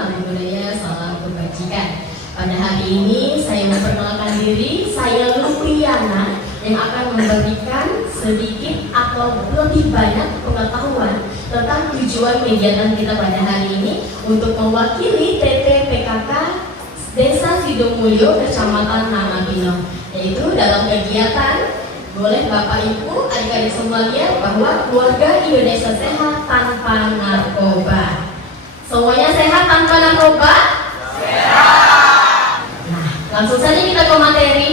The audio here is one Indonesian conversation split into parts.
salam budaya, salam kebajikan. Pada hari ini saya memperkenalkan diri, saya Lupiana yang akan memberikan sedikit atau lebih banyak pengetahuan tentang tujuan kegiatan kita pada hari ini untuk mewakili TT PKK Desa Sidomulyo, Kecamatan Nangabino. Yaitu dalam kegiatan, boleh Bapak Ibu, adik-adik semua lihat bahwa keluarga Indonesia sehat tanpa narkoba. Semuanya sehat tanpa narkoba? Sehat. Nah, langsung saja kita ke materi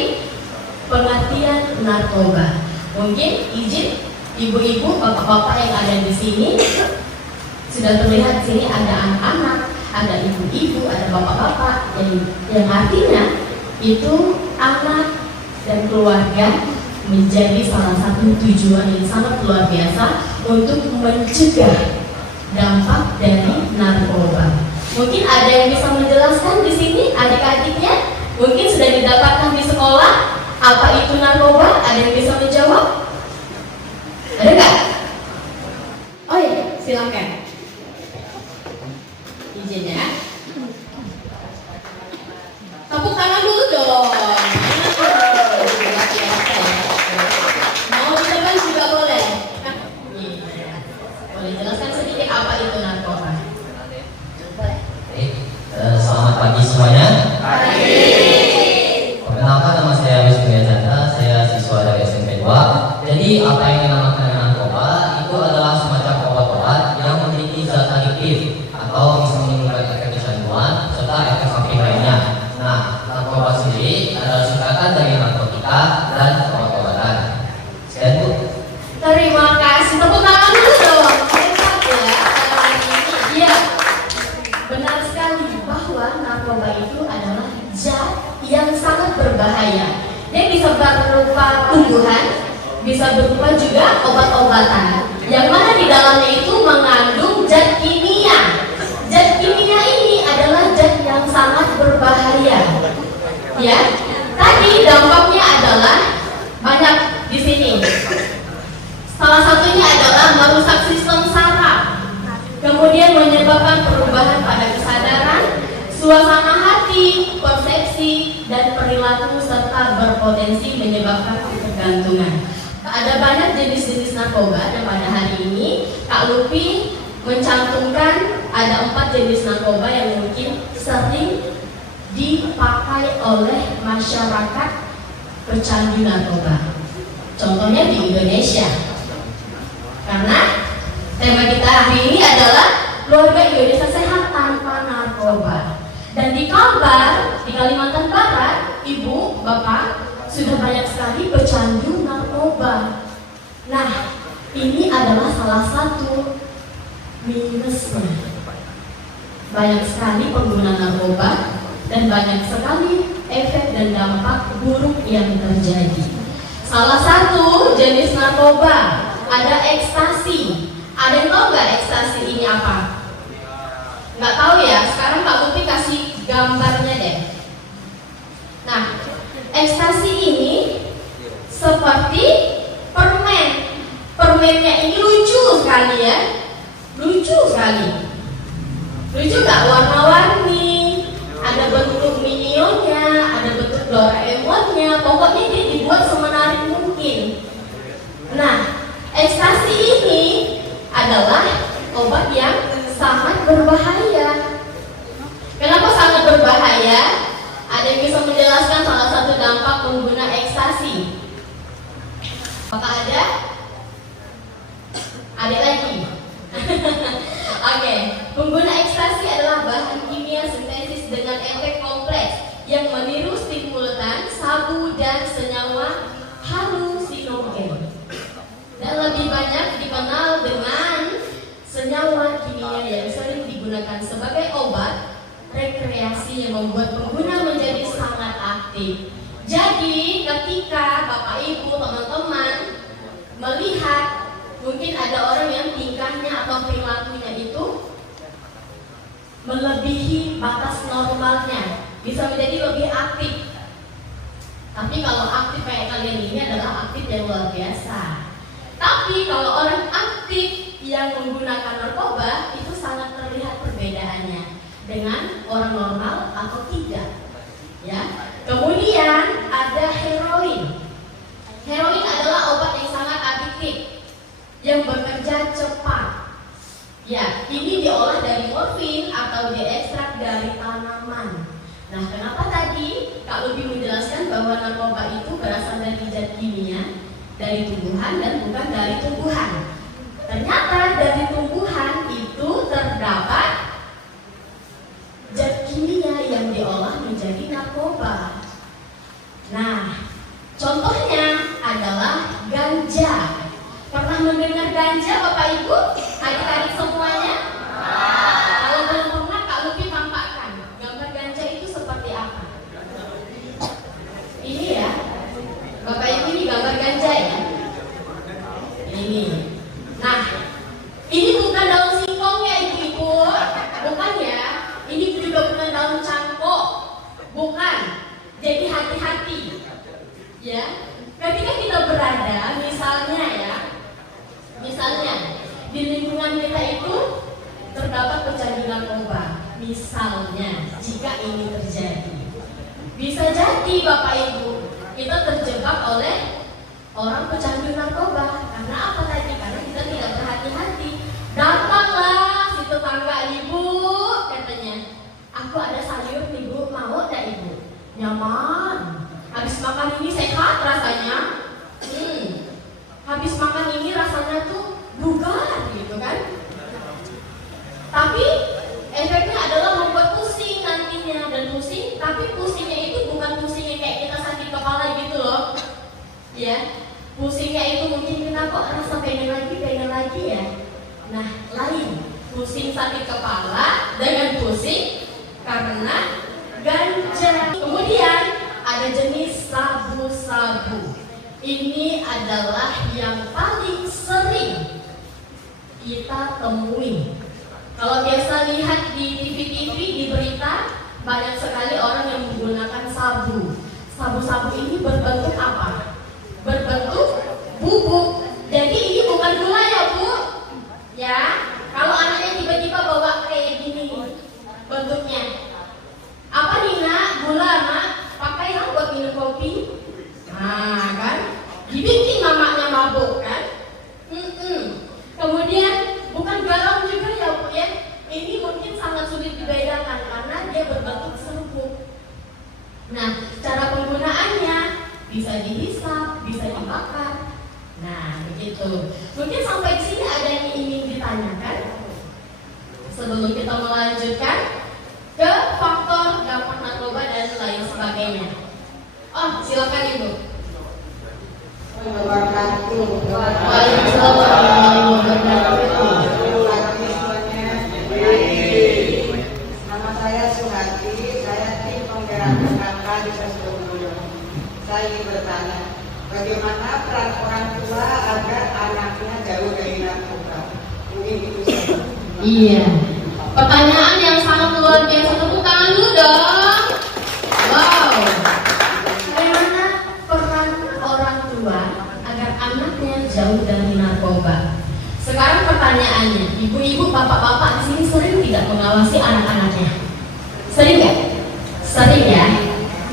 pengertian narkoba. Mungkin izin ibu-ibu, bapak-bapak yang ada di sini sudah terlihat di sini ada anak-anak, ada ibu-ibu, ada bapak-bapak, yang artinya itu anak dan keluarga menjadi salah satu tujuan yang sangat luar biasa untuk mencegah dampak dari narkoba. Mungkin ada yang bisa menjelaskan di sini adik-adiknya, mungkin sudah didapatkan di sekolah apa itu narkoba? Ada yang bisa menjawab? Ada nggak? Oh iya, silakan. Izin ya. Tepuk tangan dulu dong. Mau di depan juga boleh. Boleh jelaskan sedikit apa itu narkoba? Selamat pagi semuanya. Pagi. Perkenalkan, nama saya Wisnu Chandra, saya siswa dari SMP 2. Jadi apa yang dinamakan dengan narkoba itu adalah semacam obat-obat yang memiliki zat adiktif atau bisa menimbulkan efek kecanduan serta efek samping lainnya. Nah, narkoba sendiri adalah singkatan dari narkotika dan obat-obatan. Sekian Bu. Terima kasih. Tepuk tangan dulu dong. Hebat ya. Iya. Benar sekali bahwa narkoba itu adalah zat yang sangat berbahaya. Dia bisa berupa tumbuhan, bisa berupa juga obat-obatan. Yang mana di dalamnya itu mengandung zat kimia. Zat kimia ini adalah zat yang sangat berbahaya. Ya. Tadi dampaknya adalah banyak di sini. Salah satunya adalah merusak sistem saraf, kemudian menyebabkan perubahan pada kesadaran, suasana hati, persepsi, dan perilaku serta berpotensi menyebabkan ketergantungan. Ada banyak jenis-jenis narkoba dan pada hari ini Kak Lupi mencantumkan ada 4 jenis narkoba yang mungkin sering dipakai oleh masyarakat pecandu narkoba. Contohnya di Indonesia. Karena tema kita hari ini adalah keluarga Indonesia sehat tanpa narkoba. Dan di Kalbar, di Kalimantan Barat, ibu, bapak sudah banyak sekali pecandu narkoba. Nah, ini adalah salah satu minusnya. Banyak sekali pengguna narkoba dan banyak sekali efek dan dampak buruk yang terjadi. Salah satu jenis narkoba ada ekstasi. Ada yang tahu nggak ekstasi ini apa? Nggak tahu ya. Sekarang Pak Lupi kasih gambarnya deh. Nah, ekstasi ini seperti permen. Permennya ini lucu sekali ya. Lucu sekali. Lucu nggak? Warna-warni. Ada bentuk minionnya, ada bentuk Doraemonnya. Pokoknya dia dibuat semenarik mungkin. Nah, ekstasi ini adalah obat yang sangat berbahaya. Kenapa sangat berbahaya? Ada yang bisa menjelaskan salah satu dampak pengguna ekstasi? Apakah ada? Ada lagi? Oke, pengguna ekstasi adalah bahan kimia sintesis dengan efek kompleks yang meniru stimulan, sabu, dan senyawa halusinogen. Dan lebih banyak dikenal dengan senyawa kimia yang sering digunakan sebagai obat rekreasi yang membuat pengguna menjadi sangat aktif. Jadi ketika Bapak Ibu teman-teman melihat mungkin ada orang yang tingkahnya atau perilakunya itu melebihi batas normalnya, bisa menjadi lebih aktif. Tapi kalau aktif kayak kalian ini adalah aktif yang luar biasa. Tapi kalau orang aktif yang menggunakan narkoba itu sangat terlihat perbedaannya. dengan orang normal atau tidak. Ya. Kemudian ada heroin. Heroin adalah obat yang sangat adiktif, yang bekerja cepat. Ya, ini diolah dari morfin atau diekstrak dari tanaman. Nah, kenapa tadi Kak Lubi menjelaskan bahwa narkoba itu berasal dari zat kimia, dari tumbuhan dan bukan dari tumbuhan. Ternyata dari tumbuhan itu terdapat zat kimia yang diolah menjadi narkoba. Nah, contohnya adalah ganja. Pernah mendengar ganja Bapak Ibu? Adik-adik semuanya? Kalau belum pernah, Kak Lupi tampakkan gambar ganja itu seperti apa. Ini ya, Bapak Ibu, ini gambar ganja ya. Ini. Nah, ini bukan daun singkong ya Ibu-Ibu, bukan ya. Ini juga bukan daun cangkok, bukan. Jadi hati-hati, ya. Ketika kita berada, misalnya di lingkungan kita itu terdapat pecandu narkoba. Misalnya, jika ini terjadi, bisa jadi Bapak Ibu kita terjebak oleh orang pecandu narkoba. Karena apa tadi? Karena kita tidak berhati-hati. Datanglah si tetangga Ibu, katanya, aku ada sayur nih Bu, mau tak Ibu? Nyaman. Habis makan ini sehat rasanya. Habis makan ini rasanya tuh bugar gitu kan. Tapi efeknya adalah membuat pusing nantinya, dan pusing, tapi pusingnya itu bukan pusingnya kayak kita sakit kepala gitu loh. Ya, pusingnya itu mungkin kita kok rasa pengen lagi ya. Nah, lain pusing sakit kepala dengan pusing karena ganja. Kemudian ada jenis sabu-sabu. Ini adalah yang paling sering kita temui. Kalau biasa lihat di TV-TV, di berita, banyak sekali orang yang menggunakan sabu. Sabu-sabu ini berbentuk apa? Berbentuk bubuk. Jadi ini bukan gula ya Bu. Ya, kalau anaknya tiba-tiba bawa kayak gini bentuknya. Apa nih nak? Gula nak? Pakai lah buat minum kopi. Nah kan, dibikin mamanya mabuk kan. Kemudian bukan garam juga ya Bu ya. Ini mungkin sangat sulit dibedakan karena dia berbentuk serbuk. Nah, cara penggunaannya bisa dihisap, bisa dibakar. Nah, begitu. Mungkin sampai di sini ada yang ingin ditanyakan sebelum kita melanjutkan ke faktor dampak narkoba dan lain sebagainya. Oh, silakan Ibu. Nama saya Suhati, saya tim penggerak PKK di Sesungguhnya. Saya ingin bertanya, bagaimana peran orang tua agar anaknya jauh dari narkoba? Mungkin itu saja. Iya. Pertanyaan yang sangat luar biasa. Tepuk tangan dulu dong. Wow. Bagaimana peran orang tua agar anaknya jauh dari narkoba? Sekarang pertanyaannya, ibu-ibu, bapak-bapak di sini sering tidak mengawasi anak-anaknya? Sering nggak? Sering ya.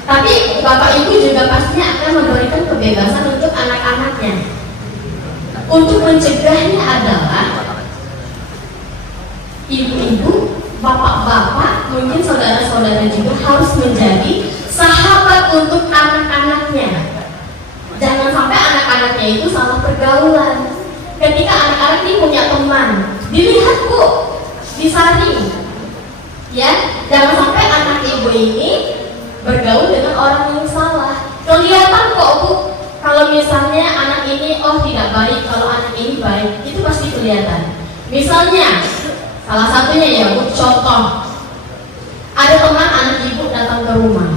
Tapi bapak ibu juga pastinya akan memberikan kebebasan untuk anak-anaknya. Untuk mencegahnya adalah ibu-ibu, bapak-bapak, mungkin saudara-saudara juga harus menjadi sahabat untuk anak-anaknya. Jangan sampai anak-anaknya itu salah pergaulan. Ketika anak-anak ini punya teman, dilihat Bu, disaring. Ya, jangan sampai anak ibu ini bergaul dengan orang yang salah. Kelihatan kok Bu, kalau misalnya anak ini tidak baik, kalau anak ini baik, itu pasti kelihatan. Misalnya, salah satunya ya Bu, contoh, ada teman anak ibu datang ke rumah.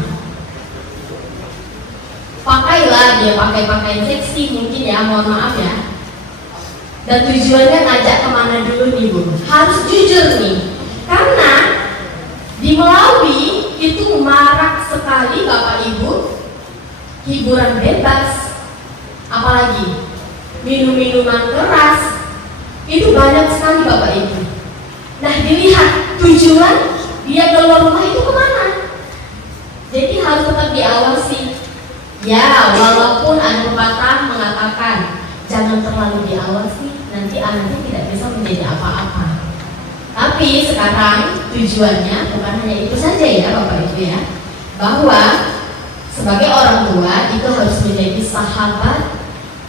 Pakailah dia pakai pakaian seksi mungkin ya, mohon maaf ya. Dan tujuannya ngajak kemana dulu nih Bu? Harus jujur nih, karena di Melawi itu marak sekali Bapak Ibu hiburan bebas, apalagi minum-minuman keras, itu banyak sekali Bapak Ibu. Nah dilihat tujuan dia dia keluar rumah itu kemana? Jadi harus tetap diawasi. Ya, walaupun ada pepatah mengatakan jangan terlalu diawasi, nanti anaknya tidak bisa menjadi apa-apa. Tapi sekarang tujuannya bukan hanya itu saja ya Bapak Ibu ya, bahwa sebagai orang tua itu harus menjadi sahabat,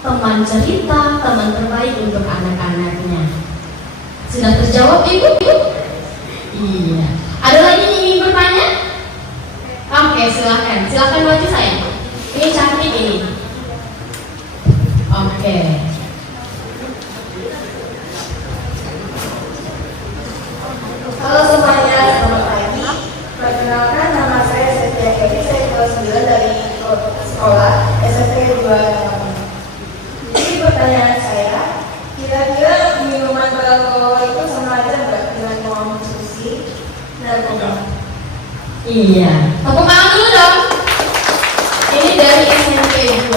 teman cerita, teman terbaik untuk anak-anaknya. Sudah terjawab Ibu? Iya. Ada lagi yang ingin bertanya? Oke, silakan maju saya. Ini cantik ini. Oke. Halo semuanya, selamat pagi. Perkenalkan, nama saya Setia Kedi, saya kelas 9 dari sekolah SMP 2. Jadi pertanyaan saya, kira-kira minuman beralkohol itu sama aja nggak dengan mengonsumsi narkoba? Iya. Tepuk tangan dulu dong. Ini dari SMP 2.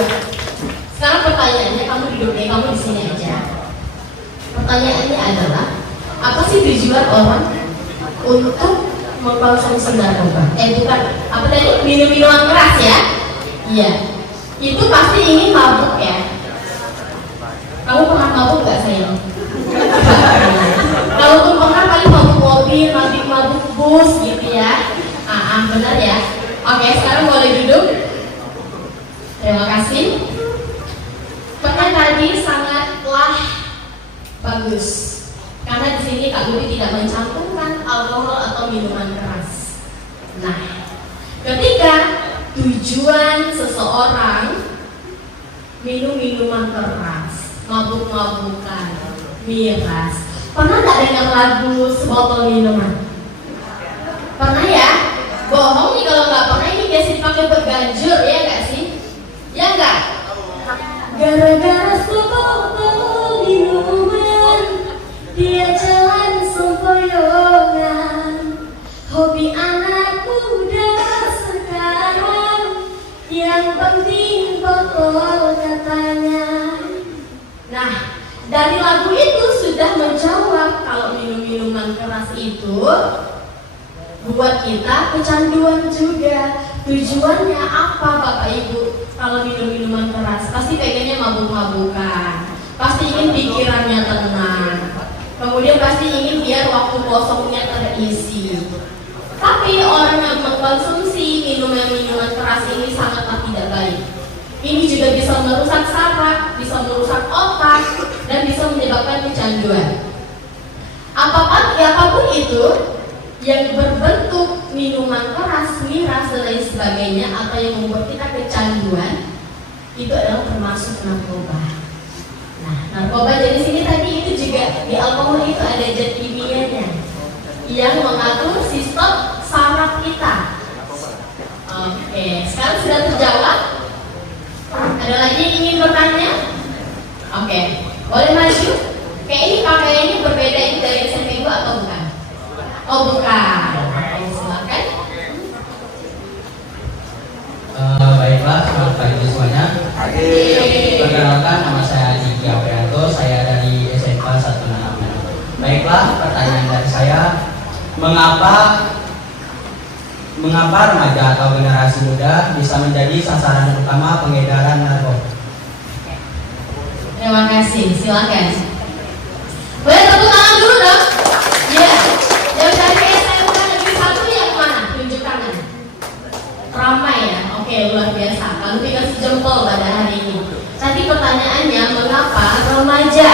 Sekarang pertanyaannya, kamu duduk deh, kamu di sini aja. Pertanyaannya adalah, apa sih tujuan orang untuk mengkonsumsi narkoba? Bukan, apa tadi? Minum-minuman keras ya? Iya. Itu pasti ingin mabuk ya? Kamu pernah mabuk gak sayang? Kalau pun pernah kali mabuk mobil, mabuk bus gitu ya? Benar ya? Oke, sekarang boleh duduk. Terima kasih. Pertanyaan tadi sangatlah bagus. Karena di sini Kak Budi tidak mencantumkan alkohol atau minuman keras. Nah, ketika tujuan seseorang minum minuman keras, mabuk-mabukan, miras, pernah nggak dengar lagu sebotol minuman? Pernah ya? Bohong nih kalau nggak pernah, ini biasa dipakai buat ganjur ya nggak sih? Ya nggak? Gara-gara sebotol minuman, dia jalan sempoyongan. Hobi anak muda sekarang, yang penting botol katanya. Nah, dari lagu itu sudah menjawab kalau minum-minuman keras itu buat kita kecanduan juga. Tujuannya apa Bapak Ibu? Kalau minum-minuman keras pasti pengennya mabuk-mabukan, pasti ingin pikirannya tenang, kemudian pasti ingin biar waktu kosongnya terisi. Tapi orang yang mengkonsumsi minuman keras ini sangatlah tidak baik. Ini juga bisa merusak saraf, bisa merusak otak, dan bisa menyebabkan kecanduan. Apapun itu yang berbentuk minuman keras, miras, dan lain sebagainya, atau yang membuat kita kecanduan, itu adalah termasuk narkoba. Nah, narkoba dari sini tadi itu juga di alkohol itu ada zat kimianya yang mengatur sistem saraf kita. Oke, sekarang sudah terjawab. Ada lagi yang ingin bertanya? Oke, boleh maju. Kayak ini pakaiannya berbeda, ini dari SMP 2 atau bukan? Oh bukan. Oke, silakan. Baiklah, selamat pagi semuanya. Perkenalkan, nama saya Diki Aprianto, saya dari SMK 166. Baiklah, pertanyaan dari saya, mengapa remaja atau generasi muda bisa menjadi sasaran utama pengedaran narkoba? Terima kasih, silakan. Boleh tepuk tangan dulu dong. Iya. Yang dari SMK Negeri 1 yang mana? Tunjuk tangan. Ramai ya. Oke, luar biasa. Kamu dikasih jempol pada hari ini. Tadi pertanyaannya, mengapa remaja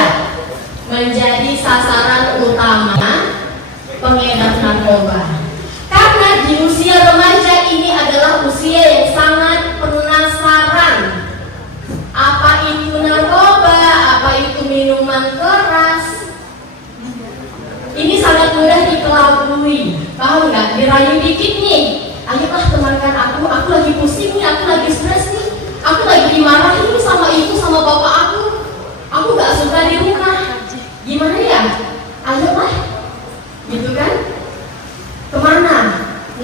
menjadi sasaran utama pengedar narkoba? Karena di usia remaja ini adalah usia yang sangat penasaran. Apa itu narkoba? Apa itu minuman keras? Ini sangat mudah dikelabui. Paham nggak? Dirayu dikit nih. Ayolah temankan aku lagi pusing nih, aku lagi stres nih, aku lagi dimarahin nih sama ibu sama bapak aku gak suka di rumah. Gimana ya? Ayolah, gitu kan? Kemana?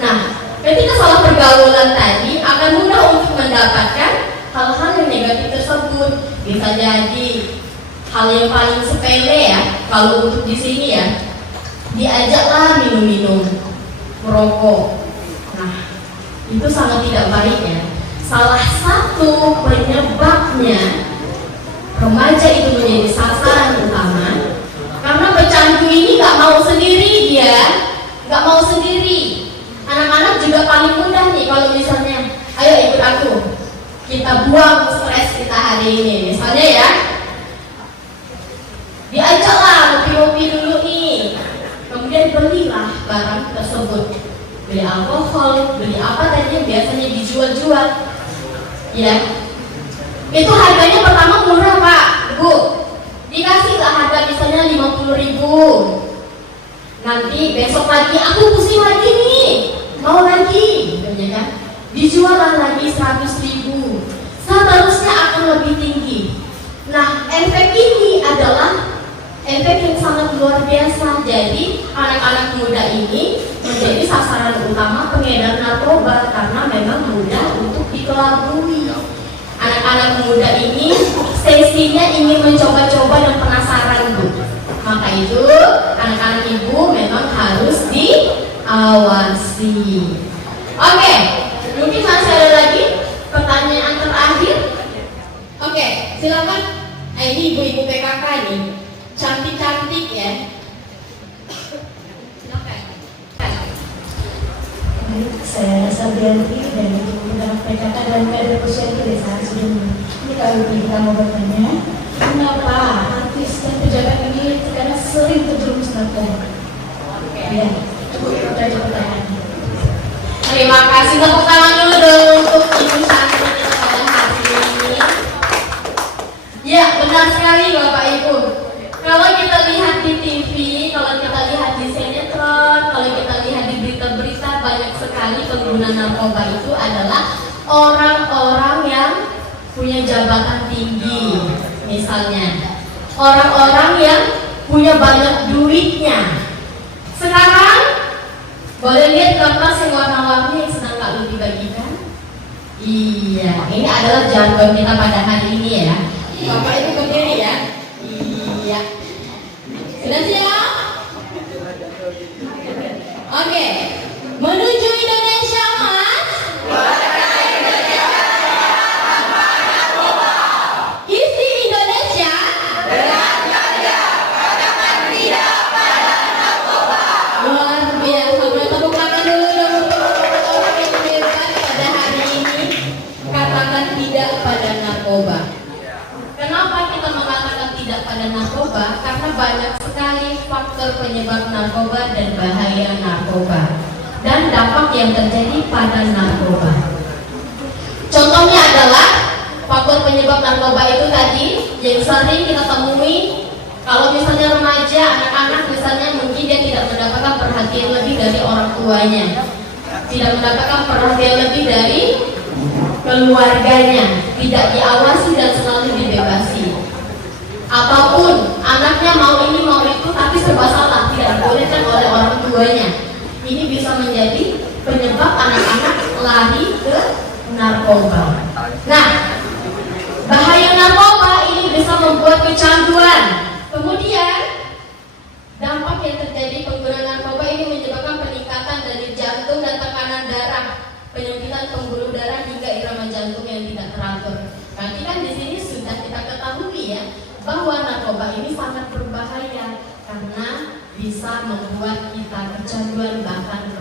Nah, ketika salah pergaulan tadi akan mudah untuk mendapatkan hal-hal yang negatif tersebut. Bisa jadi hal yang paling sepele ya, kalau untuk di sini ya, diajaklah minum-minum. merokok. Nah, itu sangat tidak baik ya. Salah satu penyebabnya remaja itu menjadi sasaran utama karena pecandu ini nggak mau sendiri, dia nggak mau sendiri. Anak-anak juga paling mudah nih kalau misalnya, ayo ikut aku, kita buang stres kita hari ini. Misalnya ya, diajaklah ngopi-ngopi dulu nih, kemudian belilah barang tersebut, beli alkohol, beli apa tadi yang biasanya dijual-jual, ya. Itu harganya pertama murah Pak, Bu, dikasihlah harga misalnya 50.000. Nanti besok lagi aku pusing lagi nih, mau lagi, ya kan? Dijual lagi 100.000, seterusnya akan lebih tinggi. Nah, efek ini adalah efek yang sangat luar biasa. Jadi anak-anak muda ini menjadi sasaran utama pengedar narkoba karena memang mudah untuk dikelabui. Anak-anak muda ini sesinya ingin mencoba-coba dan penasaran, Bu. Maka itu anak-anak ibu memang harus diawasi. Oke, mungkin masih ada lagi pertanyaan terakhir. Oke, silakan. Ini ibu-ibu PKK nih, cantik-cantik ya. Silakan. Saya Sabianti dari Penggerak PKK dan Kader Posyandu Desa Sudut. Ini kalau kita mau bertanya, kenapa artis dan pejabat ini terkadang sering terjerumus narkoba? Ya, itu pertanyaan. Terima kasih, tepuk tangan dulu dong untuk Ibu Santi pada hari ini. Ya, benar sekali Bapak Ibu. Kalau kita lihat di TV, kalau kita lihat di sinetron, kalau kita lihat di berita-berita, banyak sekali pengguna narkoba itu adalah orang-orang yang punya jabatan tinggi, misalnya orang-orang yang punya banyak duitnya. Sekarang boleh lihat kertas yang warna-warni yang sedang Kak Ludi bagikan. Iya, ini adalah jargon kita pada hari ini ya. Bapak Ibu berdiri ya. Iya. Sudah siap? Oke. Menuju Indonesia Mas. Isi Indonesia. Luar biasa. Boleh tepuk tangan dulu dong untuk orang yang hebat pada hari ini. Katakan tidak pada narkoba. Kenapa kita mengatakan tidak pada narkoba? Karena banyak sekali faktor penyebab narkoba dan bahaya narkoba dan dampak yang terjadi pada narkoba. Contohnya adalah faktor penyebab narkoba itu tadi yang sering kita temui. Kalau misalnya remaja, anak-anak misalnya mungkin dia tidak mendapatkan perhatian lebih dari orang tuanya, tidak mendapatkan perhatian lebih dari keluarganya, tidak diawasi dan selalu dibebasi. Ataupun anaknya mau ini mau itu tapi serba salah, tidak dibolehkan oleh orang tuanya. Ini bisa menjadi penyebab anak-anak lari ke narkoba. Nah, bahaya narkoba ini bisa membuat kecanduan. Kemudian dampak yang terjadi penggunaan narkoba ini menyebabkan peningkatan dari jantung dan tekanan darah, penyempitan pembuluh darah hingga irama jantung yang tidak teratur. Nanti kan di sini sudah kita ketahui ya bahwa narkoba ini sangat berbahaya karena bisa membuat kita kecanduan bahkan